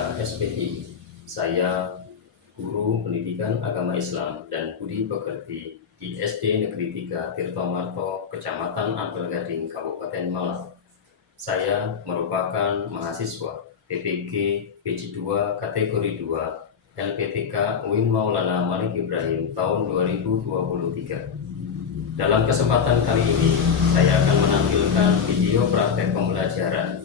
Esa SPI. Saya Guru Pendidikan Agama Islam dan Budi Pekerti di SD Negeri 3 Tirtomarto, Kecamatan Ampel Gading, Kabupaten Malang. Saya merupakan mahasiswa PPG PJ2 kategori 2 LPTK UIN Maulana Malik Ibrahim tahun 2023. Dalam kesempatan kali ini, saya akan menampilkan video praktek pembelajaran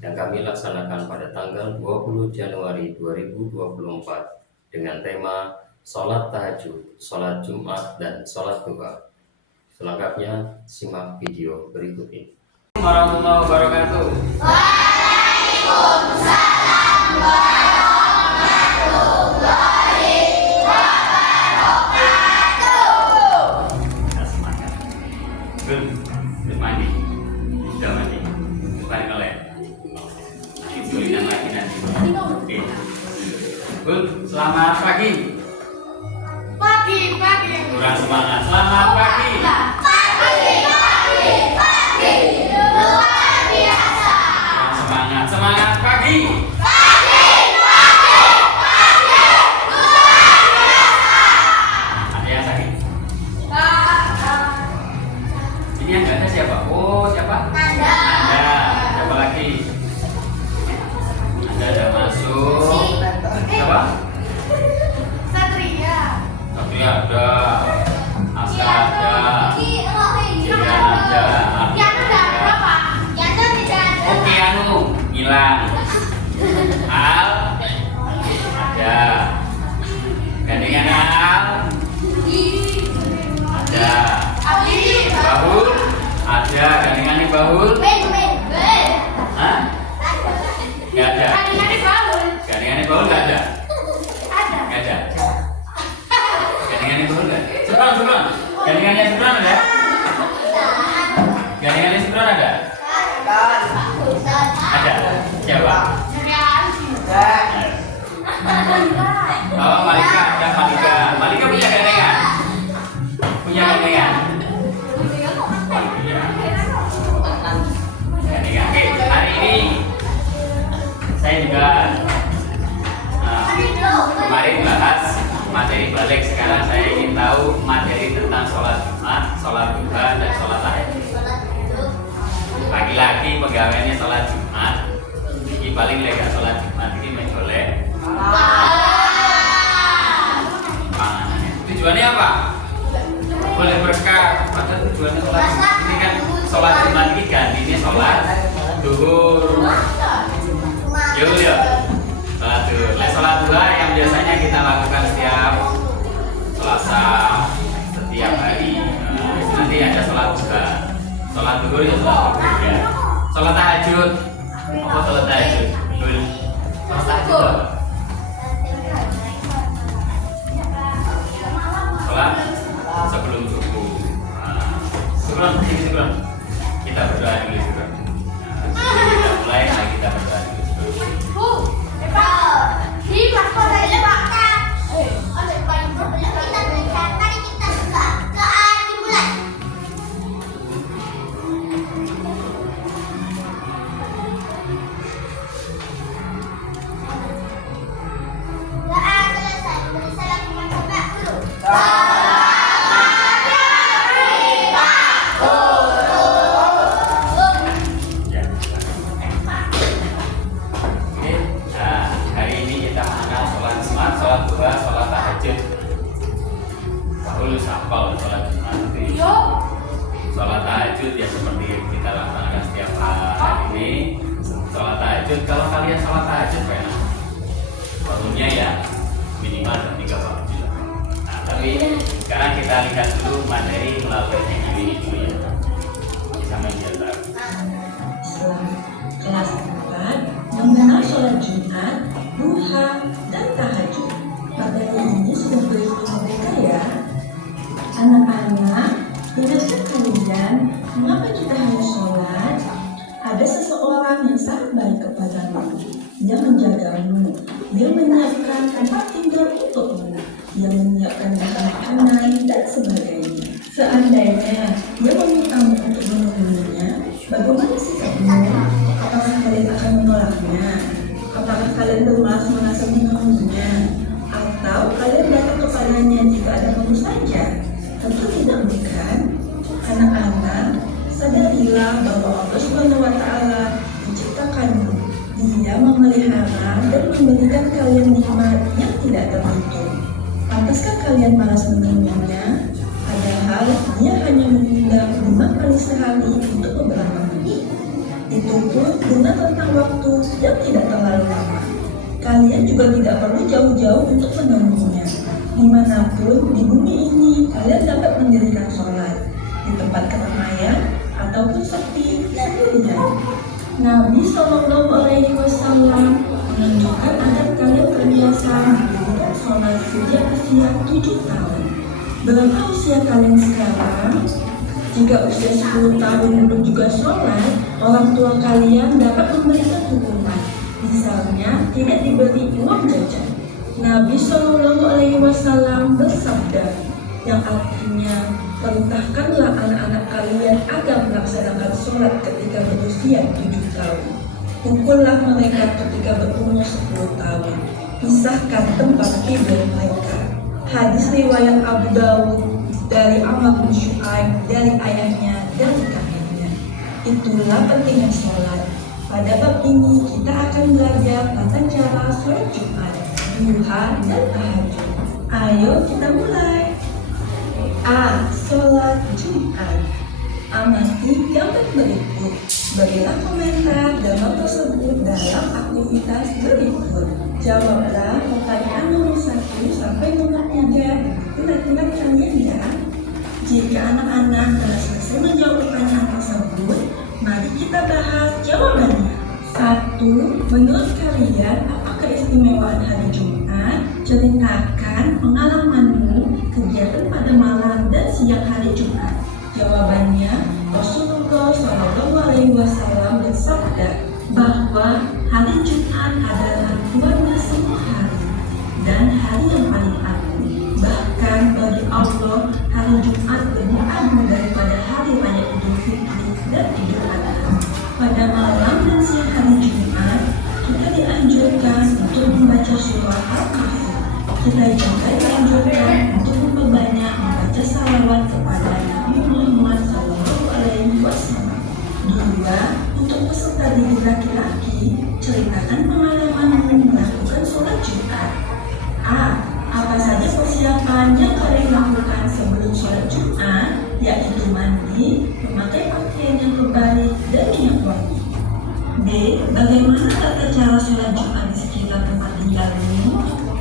yang kami laksanakan pada tanggal 20 Januari 2024 dengan tema Sholat Tahajud, Sholat Jumat, dan Sholat Duha. Selengkapnya, simak video berikut ini. Warahmatullahi wabarakatuh. Waalaikumsalam warahmatullahi wabarakatuh. Semangat. Good mandi. Sudah mandi. Balik oleh. Dibelikan lagi nanti. Oke. Good. Selamat pagi. Pagi. Kurang semangat. Selamat pagi. Pagi. Luar biasa. Kurang semangat pagi. Ada yang sakit? Ini yang nggak ada siapa? Oh, siapa? Nanda. Siapa lagi? Ada masuk. Siapa? Satria. Tapi ada. Aska ada. Jiran ada. Oke, anu hilang. Al ada. Gandengan Al ada. Bahul ada. Gandengan Bahul. Hah? Nggak ada. Gandengan Bahul nggak ada. Nggak ada. Gandengan Bahul nggak ada. Sebelum. Gandengannya sebelum ada. Gandengannya sebelum ada. Ada. Siapa? Oh, Malika. Ada Malika. Malika punya gandengan. Punya gandengan. Iya. Gandengan. Oke, hari ini saya juga kemarin bahas materi balik. Sekarang saya ingin tahu materi tentang sholat Jumat, sholat duha, dan sholat tahajud. Lagi-lagi pegawainya sholat Jumat. Ini paling lega sholat Jumat ini mencolek panganannya. Tujuannya apa? Boleh berkah. Pada tujuannya sholat Jumat ini kan sholat Jumat ini ganti ini sholat duhur. Yuk. Sholat duhur. Sholat duha yang biasanya kita lakukan setiap Selasa, setiap hari. Nanti ada sholat duha. Sholat duhur ya sholat duhur ya. Sholat tahajud. Apa sholat tahajud? Sholat tahajud apa? Sholat sebelum subuh. Sebelum kita berdoa dulu sebelum. Kita mulai, kita berdoa dulu. Sholat tahajud ya seperti kita laksanakan setiap hari ini. Sholat tahajud, kalau kalian sholat tahajud enak. Waktunya ya minimal jam 3 pagi. Nah, tapi sekarang kita lihat dulu materi melalui ini dulu ya. Bisa menjelaskan. Kelas 4 mengenal sholat Jumat, duha, dan tahajud. Materi ini sudah berisiko mereka ya. Anak-anak, ingatkah kalian mengapa kita harus sholat? Ada seseorang yang sangat baik kepadamu. Dia menjagamu, dia menyiapkan tempat tinggal untukmu, dia menyiapkan bahan makanan dan sebagainya. Seandainya dia memintamu untuk memenuhinya, bagaimana sikapmu? Apakah kalian akan menolaknya? Apakah kalian kalian bermalas-malas menunggunya? Atau kalian datang kepadanya jika ada perlu saja? Tentu tidak, bukan? Anak-anak, sadarilah bahwa Allah Subhanahu wa Ta'ala menciptakanmu. Dia memelihara dan memberikan kalian nikmat yang tidak terhitung. Pantaskah kalian malas menunggunya? Padahal dia hanya mengundang 5 kali sehari untuk beberapa menit. Itu pun dengan rentang waktu yang tidak terlalu lama. Kalian juga tidak perlu jauh-jauh untuk menunggunya. Dimanapun di bumi ini, kalian dapat mendirikan sholat di tempat keramaian ataupun sepi sendirian. Nabi Shallallahu Alaihi Wasallam menunjukkan agar kalian terbiasa mendirikan sholat sejak usia 7 tahun. Berapa usia kalian sekarang? Jika usia 10 tahun belum juga sholat, orang tua kalian dapat memberikan hukuman. Misalnya, tidak diberi uang jajan. Nabi Shallallahu Alaihi Wasallam bersabda, yang artinya, perintahkanlah anak-anak kalian agar melaksanakan sholat ketika berusia 7 tahun. Pukullah mereka ketika berumur 10 tahun. Pisahkan tempat tidur mereka. Hadis riwayat Abu Dawud dari Amr bin Shu'aib dari ayahnya dari kakeknya. Itulah pentingnya sholat. Pada bab ini kita akan belajar tentang cara sholat Jumat, duha, dan tahajud. Ayo kita mulai. A. Sholat Jumat. Amati gambar berikut. Berilah komentar gambar tersebut dalam aktivitas berikut. Jawablah pertanyaan nomor 1 sampai nomor 3 kira-kira kalian ya. Jika anak-anak telah selesai menjawab pertanyaan tersebut, mari kita bahas jawabannya. 1. Menurut kalian, apa keistimewaan hari Jumat? Ceritakan pengalamanmu, kegiatan pada malam dan siang hari Jumat. Jawabannya, Rasulullah SAW bersabda bahwa hari Jumat adalah tuannya semua hari dan hari yang paling agung. Bahkan bagi Allah, hari Jumat lebih agung daripada hari raya Idul Fitri dan Idul Adha. Pada malam dan siang hari Jumat, kita dianjurkan untuk membaca surah Al-Kahfi. Kita juga dianjurkan untuk memperbanyak membaca salawat kepada Nabi Muhammad SAW. 2. Untuk peserta didik laki-laki, ceritakan pengalamanmu melakukan sholat Jumat. A. Apa saja persiapan yang kalian lakukan sebelum sholat Jumat, yaitu mandi, memakai pakaian yang terbaik, dan minyak wangi. B. Bagaimana tata cara sholat Jumat di sekitar tempat tinggalmu?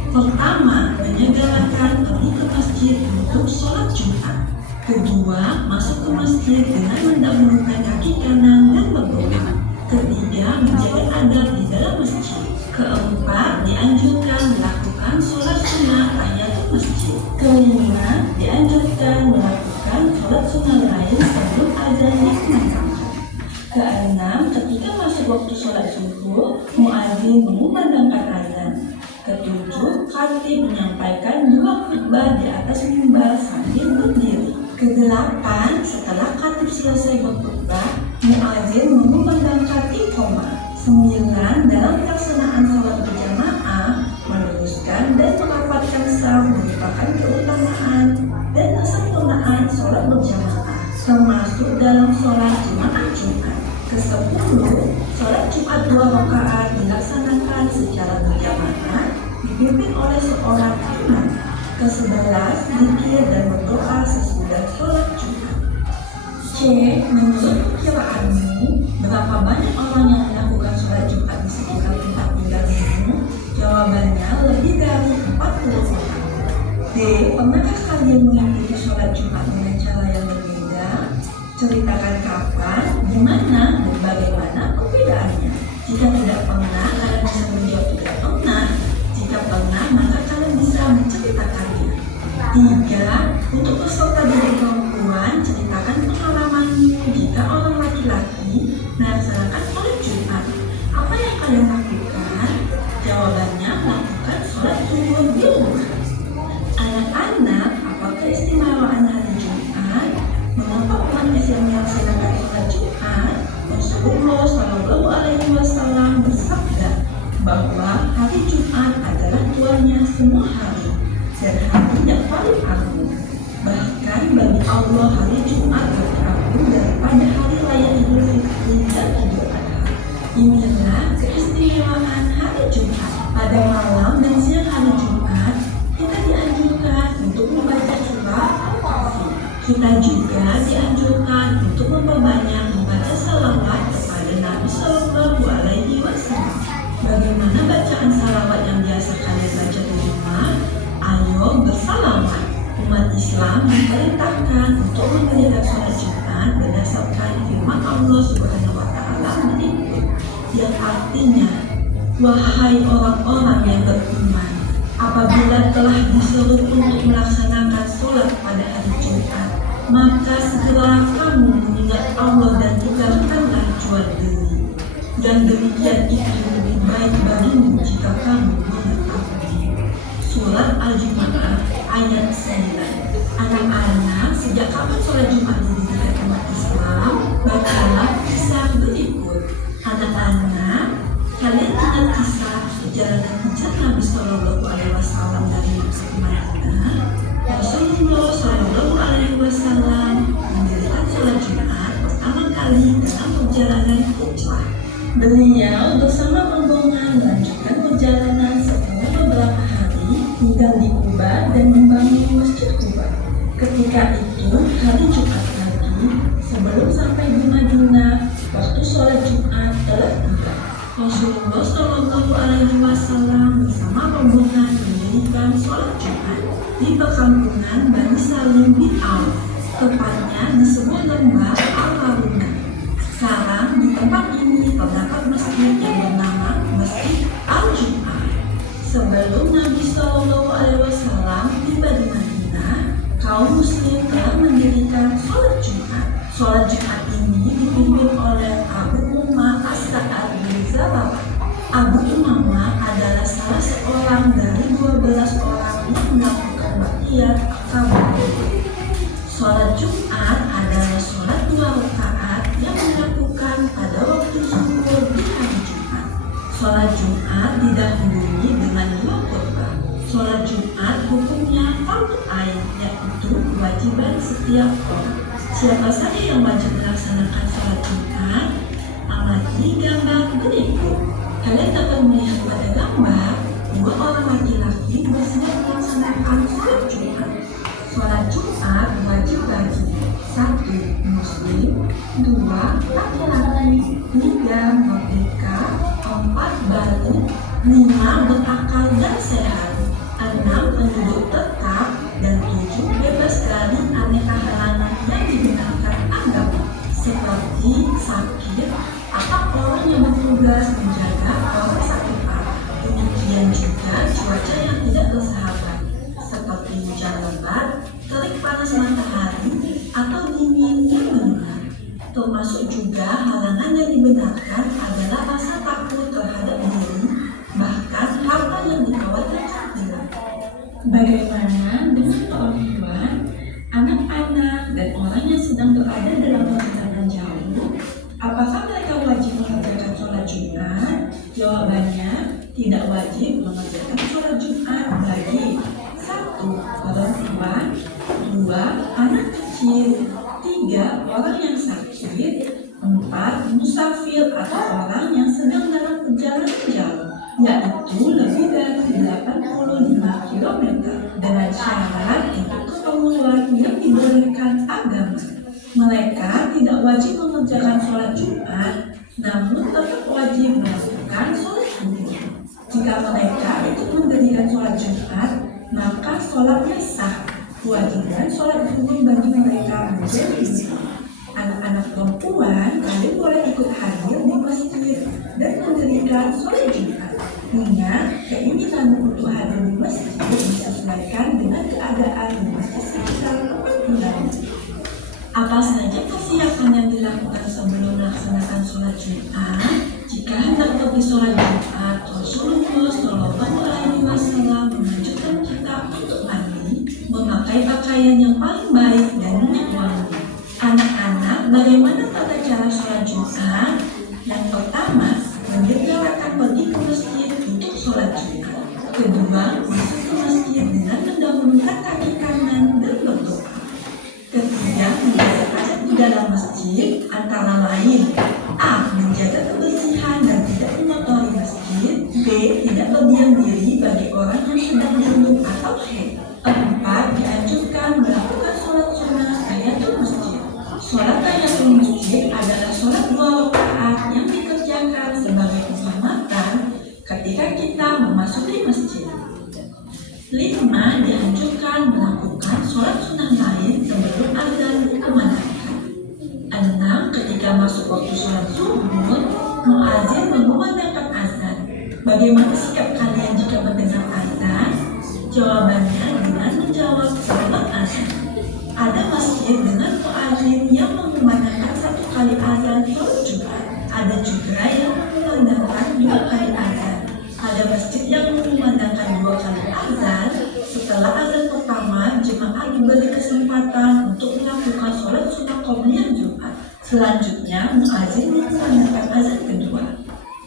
Pertama, menyegerakan pergi ke masjid untuk sholat Jumat. Kedua, masuk ke masjid dengan mendahulukan kaki kanan dan berdoa. Ketiga, menjaga adab di dalam masjid. Keempat, dianjurkan melakukan sholat sunnah tahiyatul masjid. Kelima, dianjurkan melakukan sholat sunnah lain sebelum azan dikumandangkan. Keenam, ketika masuk waktu sholat subuh, muadzin mengumandangkan azan. Ketujuh, khatib menyampaikan 2 khutbah di atas mimbar sambil berdiri. Kedelapan, setelah khatib selesai berkhutbah, muadzin mengumandangkan iqamah. 9, dalam pelaksanaan sholat berjamaah, meluruskan dan merapatkan shaf merupakan keutamaan dan kesempurnaan sholat berjamaah, termasuk dalam sholat jemaah Jumat. Ke-10, sholat Jumat 2 rakaat dilaksanakan secara berjamaah dipimpin oleh seorang imam. Ke-11, zikir dan berdoa sesudah sholat Jumat. C. Menurut perkiraanmu, berapa banyak orang yang melakukan sholat Jumat di sekitar tempat tinggalmu? Jawabannya lebih dari 40 orang. D. Pernahkah kalian mengikuti sholat Jumat dengan cara yang berbeda? Ceritakan kapan, di mana, dan bagaimana perbedaannya. Jika tidak pernah, kalian bisa menjawab tidak pernah. Jika pernah, maka kalian bisa menceritakannya. 3. Untuk peserta didik perempuan, ceritakan pengalamanmu jika orang laki-laki melaksanakan sholat Jumat. Apa yang kalian lakukan? Jawabannya, melakukan sholat zuhur di rumah. Anak-anak, apa keistimewaan hari Jumat? Mengapa umat Islam melaksanakan sholat Jumat? Rasulullah SAW bersabda bahwa Allah hari Jumat lebih agung daripada hari raya Idul Fitri dan Idul Adha. Inilah keistimewaan hari Jumat. Pada malam dan siang hari Jumat, kita dianjurkan untuk membaca surah Al-Kahfi. Kita juga dianjurkan untuk memperbanyak membaca salawat kepada Nabi Shallallahu Alaihi Wasallam. Bagaimana bacaan salawat yang biasa kalian baca di rumah? Ayo bersalawat. Umat Islam diperintahkan untuk mendirikan sholat Jumat berdasarkan firman Allah Subhanahu wa Ta'ala berikut, yang artinya, wahai orang-orang yang beriman, apabila telah disuruh untuk melaksanakan sholat pada hari Jumat, maka segera kamu mengingat Allah dan tinggalkanlah jual beli. Dan demikian itu lebih baik bagimu jika kamu mengetahui. Surat Al-Jumu'ah ayat 9. Anak-anak, sejak kapan sholat Jumat didirikan umat Islam? Bacalah kisah berikut. Anak-anak, kalian ingat kisah perjalanan hijrah Nabi Shallallahu Alaihi Wasallam dari Mekah ke Madinah? Rasulullah Shallallahu Alaihi Wasallam mendirikan sholat Jumat pertama kali dalam perjalanan hijrah. Beliau bersama rombongan melanjutkan perjalanan setelah beberapa hari tinggal di Kuba dan membangun Masjid Kuba. Ketika itu hari Jumat pagi, sebelum sampai di Madinah, waktu sholat Jumat telah tiba. Rasulullah Shallallahu Alaihi Wasallam bersama rombongan mendirikan sholat Jumat di perkampungan Bani Salim bin Auf, tepatnya di sebuah lembah Al-Haruna. Sekarang di tempat ini terdapat masjid yang bernama Masjid Al-Jumu'ah. Sebelum Nabi Shallallahu Alaihi Wasallam tiba di Madinah, kaum Muslim telah mendirikan sholat Jumat. Sholat Jumat ini dipimpin oleh Abu Umamah As-Sa'ad bin Zababah. Abu Umamah adalah salah seorang dari 12 orang yang melakukan baiat Aqabah. Sholat Jumat adalah sholat 2 rakaat yang dilakukan pada waktu zuhur di hari Jumat. Sholat Jumat didahului dengan 2 khutbah. Sholat Jumat hukumnya fardhu ain, yaitu kewajiban setiap orang. Siapa saja yang wajib melaksanakan sholat Jumat? Amati gambar berikut. Kalian dapat melihat pada gambar 2 orang laki-laki bersiap melaksanakan sholat Jumat. Sholat Jumat wajib bagi 1. Muslim, 2. Laki-laki, 3. Merdeka, 4. Balik, 5. Berakal dan sehat, 6. Penduduk tetap, dan 7. Bebas dari aneka halangan yang dibenarkan agama, seperti sakit atau orang yang bertugas menjaga orang sakit parah. Demikian juga cuaca yang tidak bersahabat, seperti hujan lebat, terik panas matahari, atau dingin yang menular. Termasuk juga halangan yang dibenarkan adalah rasa takut terhadap diri, bahkan harta yang dikhawatirkan hilang. Bagaimana dengan orang tua, anak-anak, dan orang yang sedang berada dalam perjalanan jauh? Apakah mereka wajib mengerjakan sholat Jumat? Jawabannya, tidak wajib mengerjakan sholat Jumat bagi 1. Orang tua, 2. Anak kecil, 3. Orang yang sakit, 4. Musafir atau orang yang sedang dalam perjalanan jauh, yaitu lebih dari 85 km, dengan syarat untuk keperluan yang dibolehkan agama. Mereka tidak wajib mengerjakan sholat Jumat, namun tetap wajib melakukan sholat subuh. Jika mereka ikut mendirikan sholat Jumat, maka sholatnya sah. Kewajiban sholat subuh bagi mereka menjadi sah. Anak-anak perempuan, kalian boleh ikut hadir di masjid dan mendirikan sholat Jumat. Ingat, keinginanmu untuk hadir di masjid disesuaikan dengan keadaan di masjid sekitar tempat tinggalmu. Apa saja persiapan yang dilakukan sebelum melaksanakan sholat Jumat? Jika hendak pergi sholat Jumat, Rasulullah Shallallahu Alaihi Wasallam menganjurkan kita untuk mandi, memakai pakaian yang paling baik dan minyak wangi. Anak-anak, bagaimana tata cara sholat Jumat? Yang pertama, menyegerakan pergi ke masjid untuk sholat Jumat. Kedua, masuk ke masjid dengan mendahulukan kaki kanan dan berdoa. Ketiga, dalam masjid antara lain: A. Menjaga kebersihan dan tidak mengotori masjid. B. Tidak berdiam diri bagi orang yang sedang junub atau haid. 4. Dianjurkan melakukan sholat sunnah tahiyatul masjid. Sholat tahiyatul masjid adalah sholat 2 rakaat yang dikerjakan sebagai penghormatan ketika kita memasuki masjid. 5. Dianjurkan melakukan sholat sunnah lain sebelum azan dikumandangkan. 6. Ketika masuk waktu sholat subuh, muadzin mengumandangkan azan. Bagaimana sikap kalian jika mendengar azan? Jawabannya dengan menjawab selamat azan. Ada masjid dengan muadzin yang mengumandangkan 1 kali azan sholat Jumat. Ada juga yang mengumandangkan 2 kali azan. Ada masjid yang mengumandangkan 2 kali azan. Setelah azan pertama, jemaah diberi kesempatan untuk melakukan sholat sunnah qobliyah Jumat. Selanjutnya, muadzin mengumandangkan azan kedua.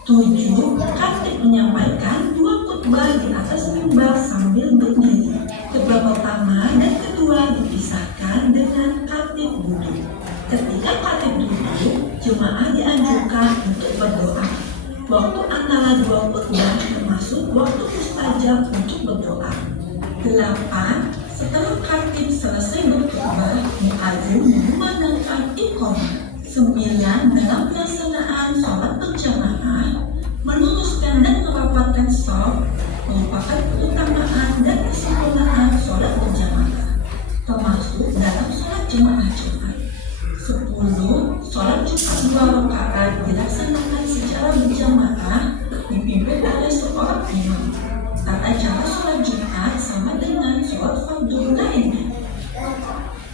7. Khatib menyampaikan 2 khutbah di atas mimbar sambil berdiri. Khutbah pertama dan kedua dipisahkan dengan khatib duduk. Ketika khatib duduk, jemaah dianjurkan untuk berdoa. Waktu antara 2 khutbah termasuk waktu mustajab untuk berdoa. 8. Setelah khatib selesai berkhutbah, muadzin mengumandangkan iqamah. 9. Dalam pelaksanaan sholat berjamaah, meluruskan dan merapatkan shaf merupakan keutamaan dan kesempurnaan sholat berjamaah, termasuk dalam sholat jemaah Jumat. 10. Sholat Jumat 2 rakaat dilaksanakan secara berjamaah dipimpin oleh seorang imam. Tata cara sholat Jumat sama dengan sholat fardu lainnya.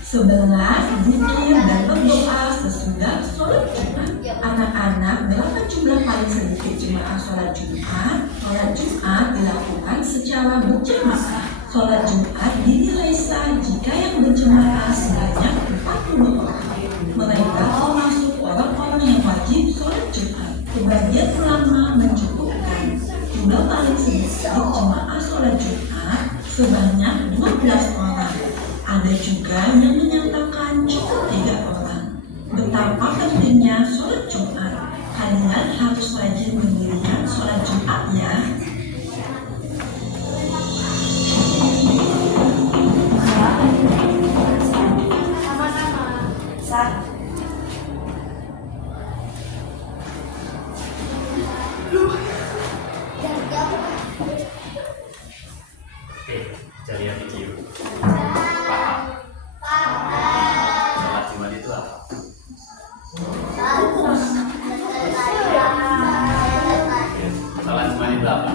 11. Zikir dan berdoa sesudah sholat Jumat. Anak-anak, berapa jumlah paling sedikit jemaah sholat Jumat? Sholat Jumat dilakukan secara berjamaah. Sholat Jumat dinilai sah jika yang berjamaah sebanyak 40 orang. Mereka termasuk orang-orang yang wajib sholat Jumat. Sebagian ulama mencukupkan jumlah paling sedikit jemaah sholat Jumat sebanyak 12 orang. Ada juga yang menyatakan cukup 3 orang. Betapa pentingnya sholat Jumat. Kalian harus rajin mendirikan sholat Jumat ya. Oke, jadi yang video. Paham? Sholat Jumat itu apa? Sholat Jumat itu apa?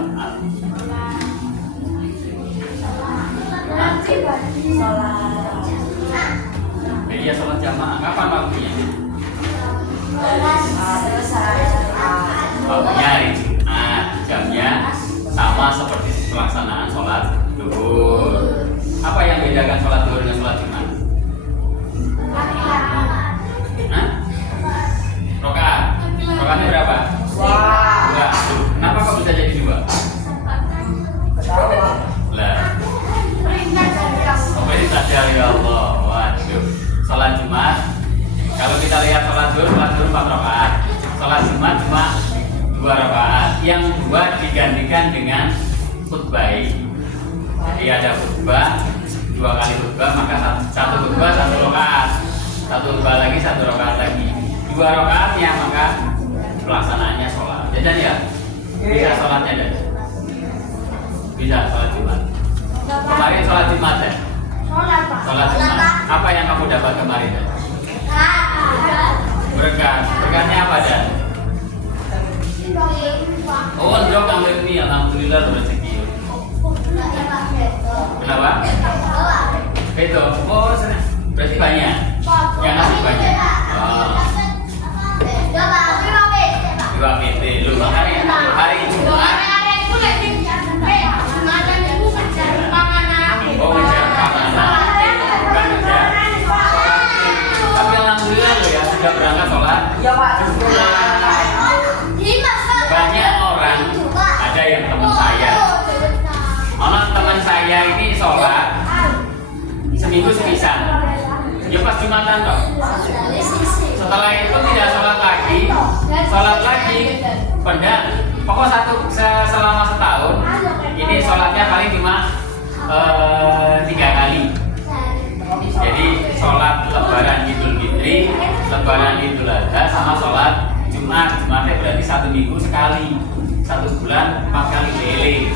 Iya, sholat jamaah. Kapan waktunya? Waktunya hari Jumat. Jamnya sama seperti pelaksanaan sholat duhur. Apa yang bedakan sholat duhur dengan sholat Jumat? Rokaat. Rokaatnya berapa? 2. Kenapa kok bisa jadi 2? Lah. Perintah dari Allah. Waduh. Sholat Jumat. Kalau kita lihat sholat duhur 4 rakaat. Sholat Jumat cuma 2 rakaat. Yang 2 digantikan dengan khutbah. Jadi ada khutbah, 2 kali khutbah, maka 1 khutbah 1 rakaat. 1 khutbah lagi 1 rakaat lagi. 2 rakaatnya maka pelaksanaannya sholat. Jajan ya? Bisa sholatnya dan? Bisa sholat Jumat. Kemarin sholat Jumat ya? Sholat Jumat. Apa yang kamu dapat kemarin dan? Berkat. Berkatnya apa dan? Oh, jawab ambil ini, alhamdulillah rezeki. Kenapa? Itu. Oh, berarti banyak. Yang ngasih banyak. Oh. 2 PT. Lu makanya hari Jumat. Oh, ngejar makanan. Bukan ngejar. Tapi alhamdulillah lo ya sudah berangkat sholat. Banyak orang, ada yang teman saya. Teman saya ini sholat seminggu sepisan. Ya pas Jumatan toh. Setelah itu tidak sholat lagi. Sholat lagi. Benda pokok selama setahun ini sholatnya paling cuma 3 kali. Jadi sholat Lebaran Idul Fitri, Lebaran Idul Adha, sama sholat Jumat. Jumatnya berarti 1 minggu sekali, 1 bulan 4 kali lele.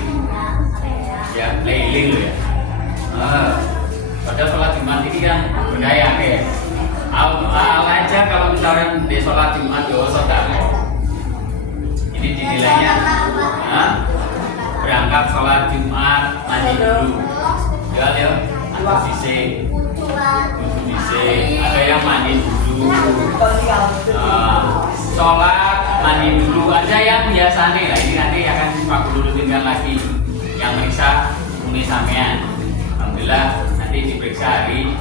Ya lele loh ya. Padahal sholat Jumat ini kan budaya ya. Al aja kalau misalnya di sholat Jumat yo saudara. Ini dinilainya berangkat sholat Jumat mandi dulu. Ya, atau sisi, ada yang mandi dulu. Sholat mandi dulu, ada yang biasa nih lah. Ini nanti akan Pak Guru tinggal lagi yang meriksa muni sampean. Alhamdulillah nanti diperiksa hari.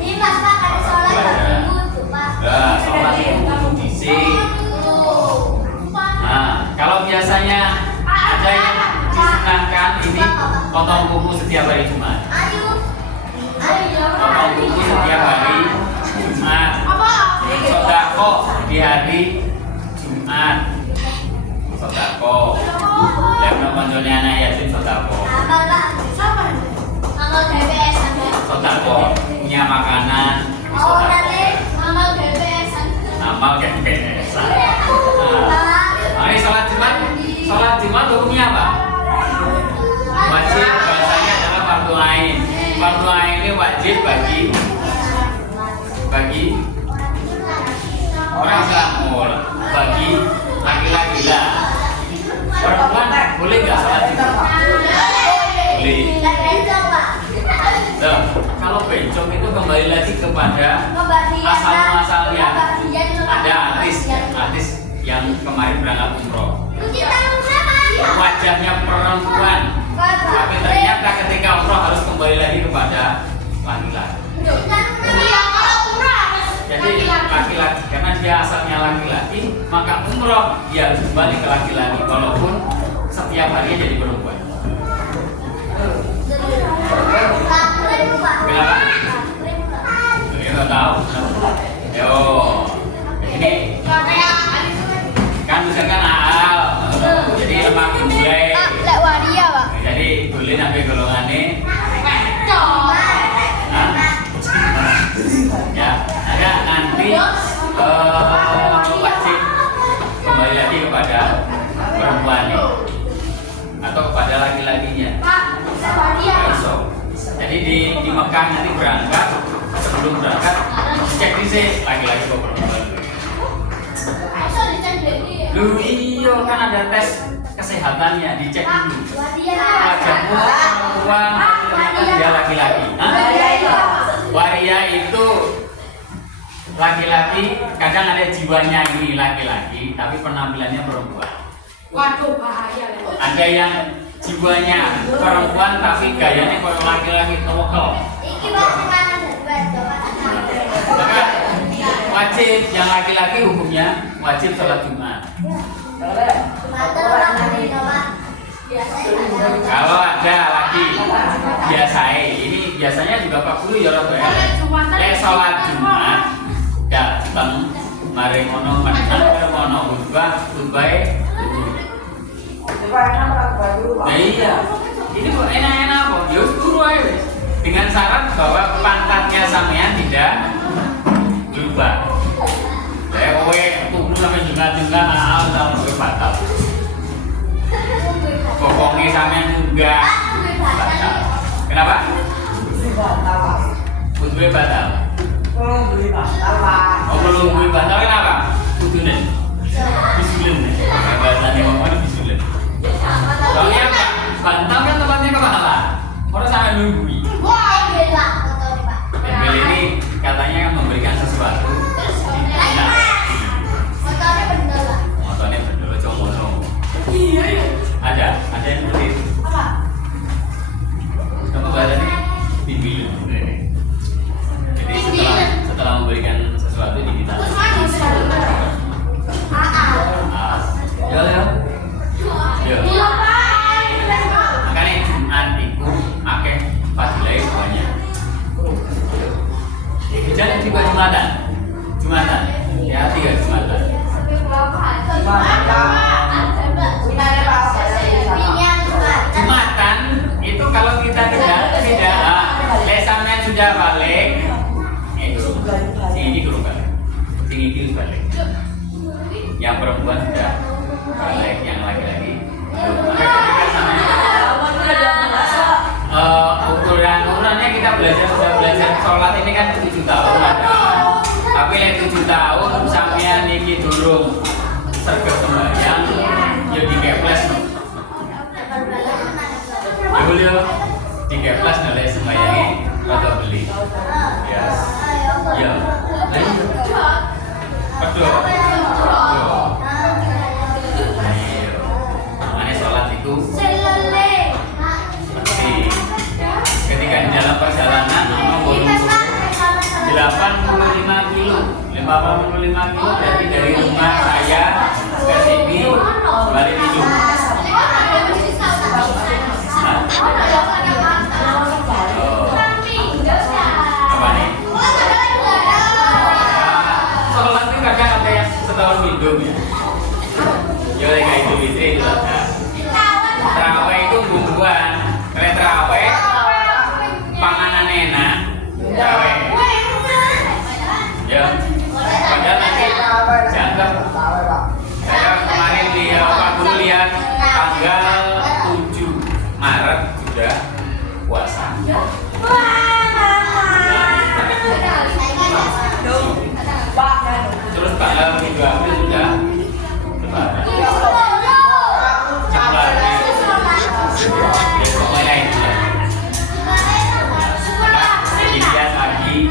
Ini Mas Pak ada sholat berwudu Pak. Sholat wudu sisi. Nah, kalau biasanya ada yang disunahkan ini potong kuku setiap hari Jumat. Potong kuku setiap hari Jumat. Sodako di hari Jumat. Sodako. Lewat konjolnya anak yatim sodako. Sodako punya makanan. Amal GBS. Ini sholat Jumat hukumnya apa? Wajib, bahasanya adalah fardu ain. Fardu ain ini wajib bagi orang Islam, bagi laki-laki lah. Perempuan boleh nggak sholat Jumat? Boleh. Nah, kalau bencong itu kembali lagi kepada asal-muasalnya. Ada artis yang kemarin berangkat umroh. Wajahnya perempuan, tapi ternyata ketika umroh harus kembali lagi kepada laki-laki. Jadi laki-laki, karena dia asalnya laki-laki, maka umroh dia harus kembali ke laki-laki, walaupun setiap harinya jadi perempuan. Kenapa? Kita nggak tahu. Yo, ini kan misalkan aal, jadi lemak gulai. Jadi gulai sampai golongannya. Ya, ada nanti wajib kembali lagi kepada perempuan atau kepada laki-lakinya. Jadi di Mekah nanti berangkat, sebelum berangkat cek sih laki-laki atau perempuan. Lu iya kan ada tes kesehatannya, dicek dulu. Wajahmu perempuan, dia laki-laki. Waria itu laki-laki, kadang ada jiwanya ini laki-laki, tapi penampilannya perempuan. Waduh, bahaya. Ada yang jiwanya perempuan, tapi gayanya kayak laki-laki tokel. Maka wajib yang laki-laki hukumnya wajib sholat Jumat. Kalau ada lagi biasanya, ini biasanya juga Pak Guru ya Rob ya. Sholat Jumat datang mari ngono menang ngono khutbah. Ya iya. Ini kok enak-enak kok. Ya turu aja. Dengan syarat bahwa pantatnya sampean tidak berubah. Saya kowe turu sampe juga sama kowe batal. Pokoknya sampean enggak batal. Kenapa? Kudu batal. Oh, belum beli batal kenapa? Kudunya bisulen. Bahasanya ngomong bisulen. Soalnya apa? Bantal kan tempatnya kemahalan. Orang sangat nunggui. Embel ini katanya kan memberikan sesuatu. Motornya bendol, cowok. Ada yang beli. Apa? Kamu bahasanya bimbing. Jadi setelah memberikan sesuatu di kita. Ya. Makanya Jumat itu pakai fadilah banyak. Jangan juga Jumatan. Ya 3 Jumatan. Jumatan itu kalau kita tidak lesannya sudah balik, ini guru balik, ini balik. Yang perempuan sudah balik, yang laki-laki belum. Ukurannya kita sudah belajar sholat ini kan 7 tahun ada. Tapi yang 7 tahun sampean niki durung sergap sembahyang, ya di keples. Dulu di keples nilai sembahyangnya atau beli. Ya. Ya. Betul. Makanya sholat itu seperti ketika di dalam perjalanan nomor 85 kilo berarti dari rumah saya ke sini balik hidup. Apa nih? Sholat itu kadang ada yang setahun hidup ya. Ya kayak Idul Fitri itu ada. Terawih itu bumbuan. Kalau terawih panganan enak. Terawih. Ya. Padahal nanti jangkep. Saya kemarin dulu lihat tanggal 7 Maret sudah puasa. Terus tanggal 3 April sudah lebaran. Pokoknya itu ya. Dilihat lagi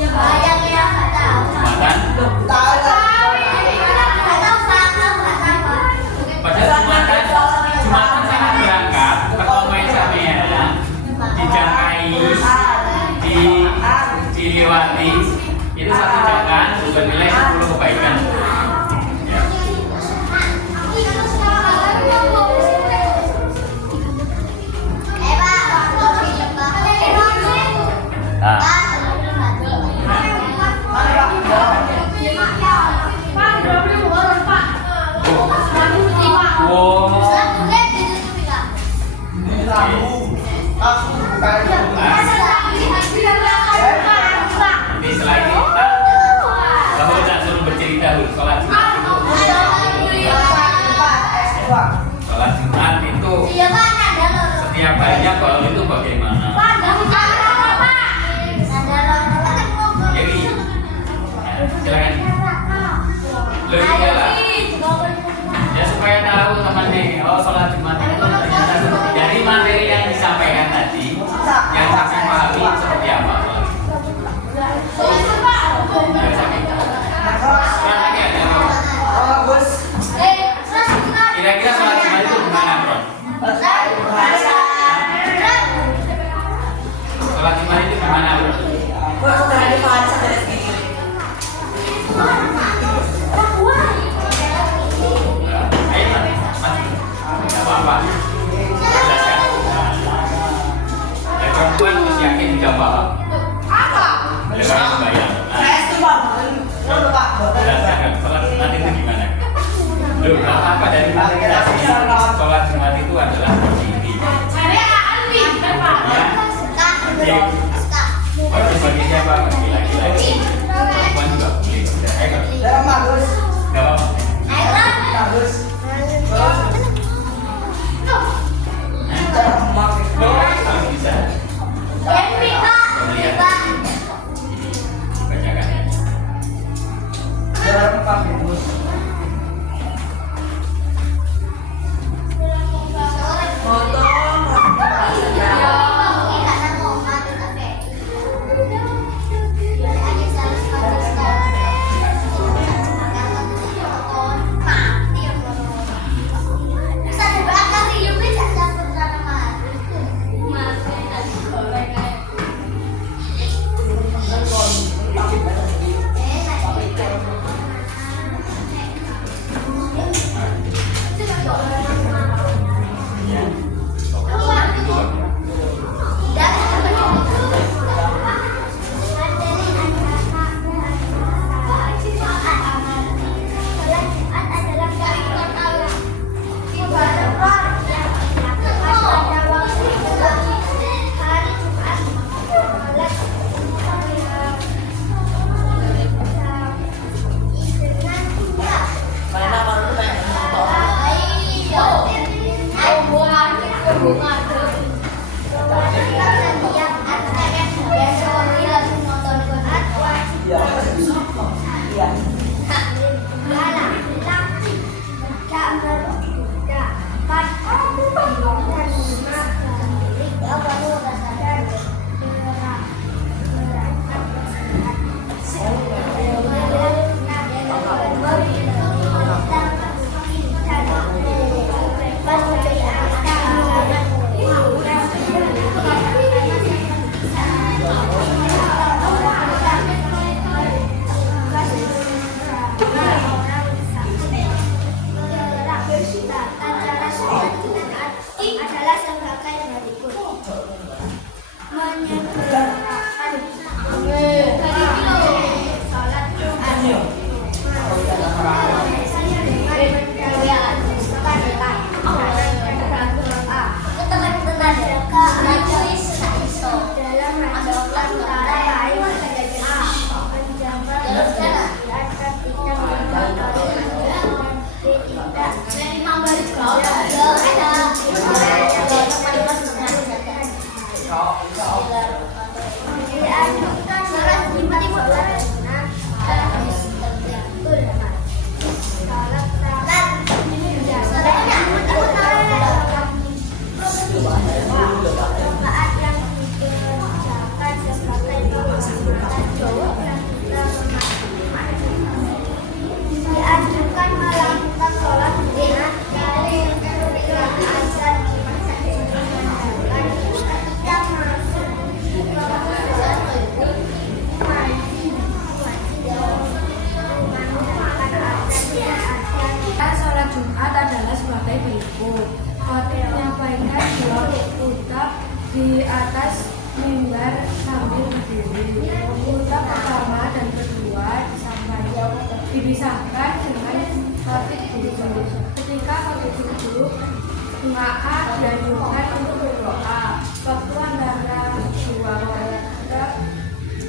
sembahyang Jumatan. Pada Jumatan sangat berangkat. Kalau main sampean dijangkai, dilewati, itu satu jangkaan bernilai 10 kebaikan. Ini selain itu, kamu tak suruh bercerita dulu sholat Jumat itu. Sholat Jumat itu setiap harinya kalau itu bagaimana? Jadi, silakan. Lebih lah. Ya supaya tahu teman nih, oh sholat Jumat itu ternyata dari materi yang disampaikan tadi, yang sampai pahami seperti apa sholat Jumat. Kira-kira sholat Jumat itu gimana, bro? Sholat Jumat itu gimana, bro? Apa-apa. Jelaskan. Perempuan harus yakin tidak paham. Lepas sembahyang. Jelaskan. Sholat Jumat itu gimana? Loh, apa dari materi sholat Jumat itu adalah seperti ini. Ya. Bagi siapa? Bagi laki-laki. Perempuan juga boleh. Gak apa-apa. Harus bisa. Melihat ini bacakannya. Dianjurkan melakukan sholat Jumat Sholat Jumat adalah sebagai berikut. Khotib menyampaikan dua khutbah di atas mimbar sambil berdiri. Khutbah pertama dan kedua dipisahkan dengan khotib duduk. Ketika khotib duduk, jemaah dianjurkan untuk berdoa. Waktu antara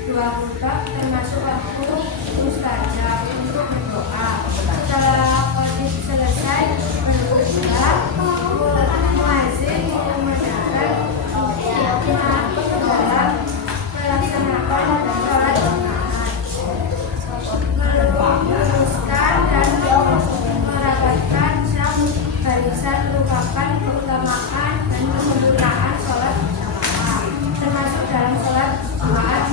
dua khutbah termasuk waktu mustajab untuk berdoa. Setelah khotib selesai berkhutbah, muadzin memandangkan jemaah dalam melaksanakan sholat Jumat, meluruskan dan merapatkan saf barisan merupakan keutamaan dan kesempurnaan sholat berjamaah, termasuk dalam sholat Jumat.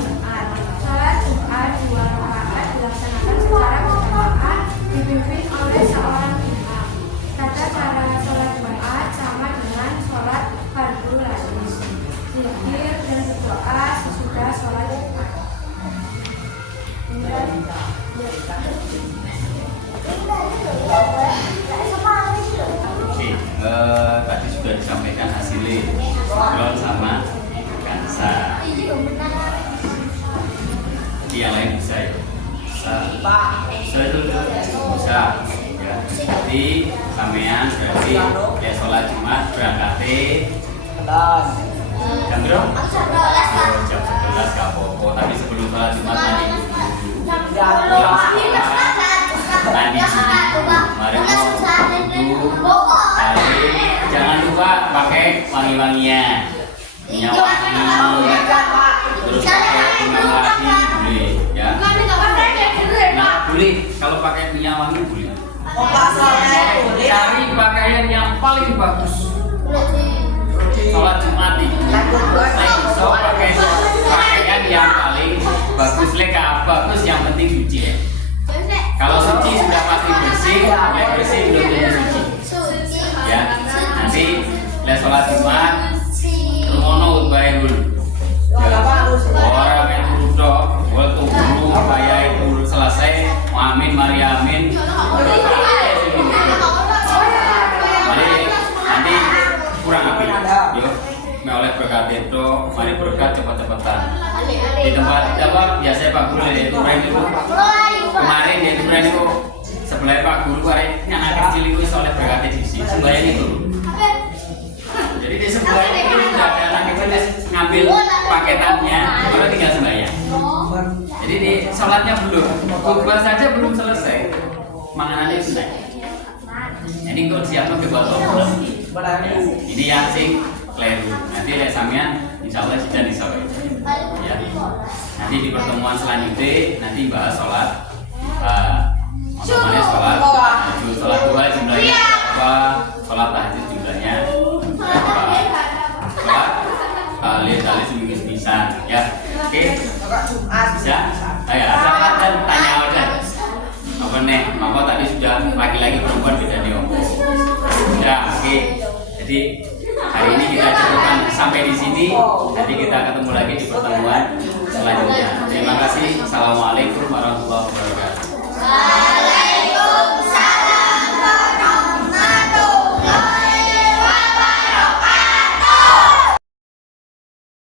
Sholat Jumat 2 rakaat dilaksanakan secara berjamaah dipimpin oleh seorang imam. Tata cara sholat Jumat sama dengan sholat fardu lain. Zikir dan berdoa sesudah sholat Jumat. Oke, tadi sudah disampaikan hasilnya John sama Kansa. Jadi yang lain bisa ya? Bisa itu bisa ya. Jadi sampean berarti ya sholat Jumat berangkatnya jam berapa? Jam 11 gak apa-apa. Tapi sebelum sholat Jumat tadi mandi mari mau jangan lupa pakai wangi-wangian, minyak wangi, terus pakai minyak wangi boleh ya. Nah, boleh kalau pakai minyak wangi boleh. Cari pakaian yang paling bagus. Sholat Jumat itu so pakai pakaian yang paling bagus, bagus yang penting suci ya. Kalau suci sudah pasti bersih, yang bersih belum tentu suci. Ya, nanti sholat Jumat rumono utbae dulu. Orang itu duduk, waktu guru saya itu selesai, amin, mari amin. Mari nanti kurang api, yuk. Oleh berkat itu, mari berkat cepat-cepatan. Di tempat apa biasanya Pak Guru dari Turen itu kemarin di Turen itu sebelah Pak Guru kemarin yang anak kecil itu oleh berkat di sini sebelahnya itu. Jadi di sebelah itu sudah ada anak kecil ngambil paketannya, baru tinggal sembahyang. Jadi di sholatnya belum, khutbah saja belum selesai, makanannya sudah. Jadi kau siapkan ke bawah. Ini yang sing keliru. Nanti lihat sampean insya Allah sudah disawai. Ya. Nanti di pertemuan selanjutnya nanti bahas sholat. Mana sholat? Sholat duha jumlahnya apa? Sholat tahajud jumlahnya berapa? Sholat lihat seminggu bisa. Ya. Oke. Bisa? Ayo, sholat dan tanya aja. Apa nih? Mama tadi sudah laki-laki perempuan beda nih om. Ya, oke. Jadi hari ini kita cukupkan sampai di sini. Nanti kita ketemu lagi di pertemuan selanjutnya. Terima kasih. Assalamualaikum warahmatullahi wabarakatuh.